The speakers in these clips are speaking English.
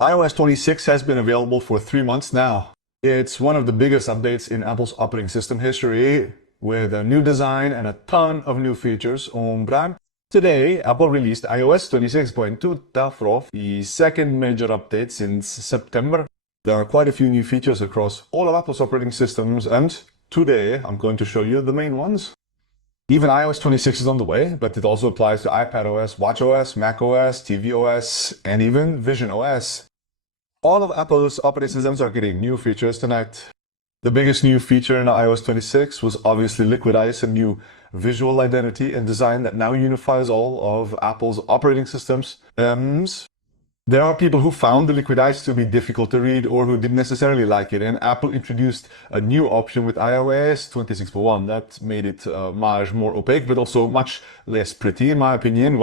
iOS 26 has been available for 3 months now. It's one of the biggest updates in Apple's operating system history, with a new design and a ton of new features. Today, Apple released iOS 26.2 Tafrof, the second major update since September. There are quite a few new features across all of Apple's operating systems, and today I'm going to show you the main ones. Even iOS 26 is on the way, but it also applies to iPadOS, watchOS, macOS, tvOS, and even visionOS. All of Apple's operating systems are getting new features tonight. The biggest new feature in iOS 26 was obviously Liquid Ice, a new visual identity and design that now unifies all of Apple's operating systems. There are people who found the Liquid Ice to be difficult to read or who didn't necessarily like it, and Apple introduced a new option with iOS 26.1 that made it much more opaque, but also much less pretty, in my opinion.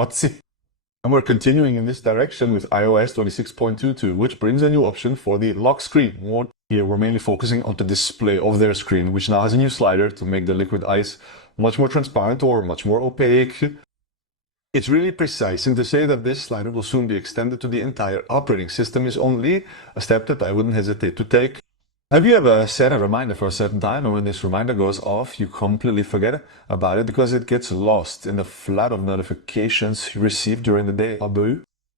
And we're continuing in this direction with iOS 26.22, which brings a new option for the lock screen. Here we're mainly focusing on the display of their screen, which now has a new slider to make the Liquid Ice much more transparent or much more opaque. It's really precise, and to say that this slider will soon be extended to the entire operating system is only a step that I wouldn't hesitate to take. Have you ever set a reminder for a certain time, and when this reminder goes off, you completely forget about it because it gets lost in the flood of notifications you receive during the day?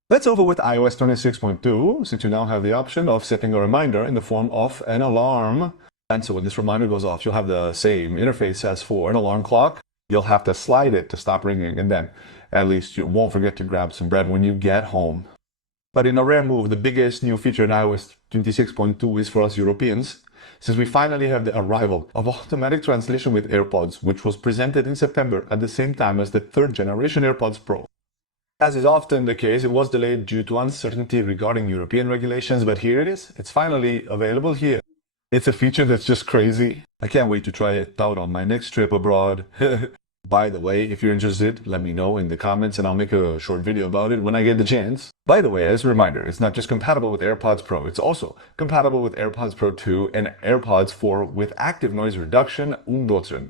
That's over with iOS 26.2, since you now have the option of setting a reminder in the form of an alarm. And so when this reminder goes off, you'll have the same interface as for an alarm clock. You'll have to slide it to stop ringing, and then at least you won't forget to grab some bread when you get home. But in a rare move, the biggest new feature in iOS 26.2 is for us Europeans, since we finally have the arrival of automatic translation with AirPods, which was presented in September at the same time as the third generation AirPods Pro. As is often the case, it was delayed due to uncertainty regarding European regulations, but here it is. It's finally available here. It's a feature that's just crazy. I can't wait to try it out on my next trip abroad. By the way, if you're interested, let me know in the comments and I'll make a short video about it when I get the chance. By the way, as a reminder, it's not just compatible with AirPods Pro, it's also compatible with AirPods Pro 2 and AirPods 4 with active noise reduction und.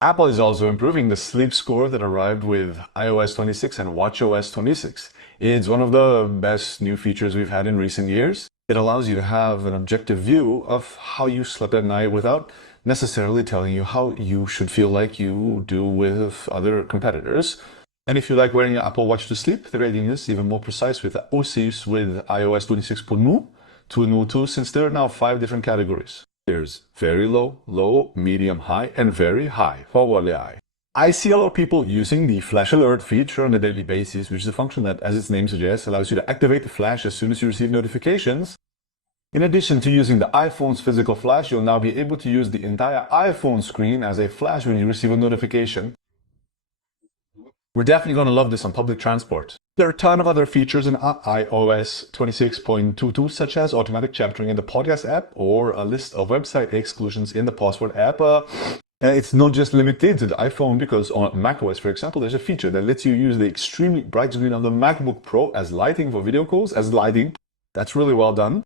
Apple is also improving the sleep score that arrived with iOS 26 and watchOS 26. It's one of the best new features we've had in recent years. It allows you to have an objective view of how you slept at night without necessarily telling you how you should feel like you do with other competitors. And if you like wearing your Apple Watch to sleep, the rating is even more precise with OCs with iOS 26.2, since there are now 5 different categories. There's very low, low, medium, high, and very high. I see a lot of people using the flash alert feature on a daily basis, which is a function that, as its name suggests, allows you to activate the flash as soon as you receive notifications. In addition to using the iPhone's physical flash, you'll now be able to use the entire iPhone screen as a flash when you receive a notification. We're definitely going to love this on public transport. There are a ton of other features in iOS 26.22, such as automatic chaptering in the podcast app or a list of website exclusions in the password app. It's not just limited to the iPhone, because on macOS, for example, there's a feature that lets you use the extremely bright screen of the MacBook Pro as lighting for video calls, That's really well done.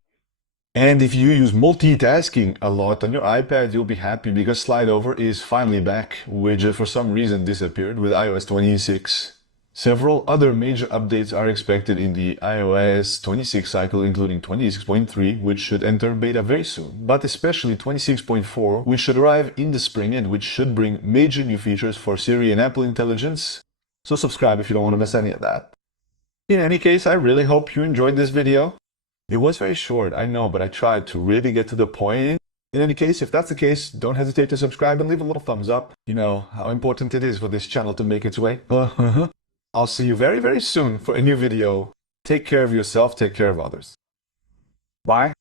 And if you use multitasking a lot on your iPad, you'll be happy because Slide Over is finally back, which for some reason disappeared with iOS 26. Several other major updates are expected in the iOS 26 cycle, including 26.3, which should enter beta very soon, but especially 26.4, which should arrive in the spring and which should bring major new features for Siri and Apple Intelligence. So subscribe if you don't want to miss any of that. In any case, I really hope you enjoyed this video. It was very short, I know, but I tried to really get to the point. In any case, if that's the case, don't hesitate to subscribe and leave a little thumbs up. You know how important it is for this channel to make its way. I'll see you very, very soon for a new video. Take care of yourself, take care of others. Bye.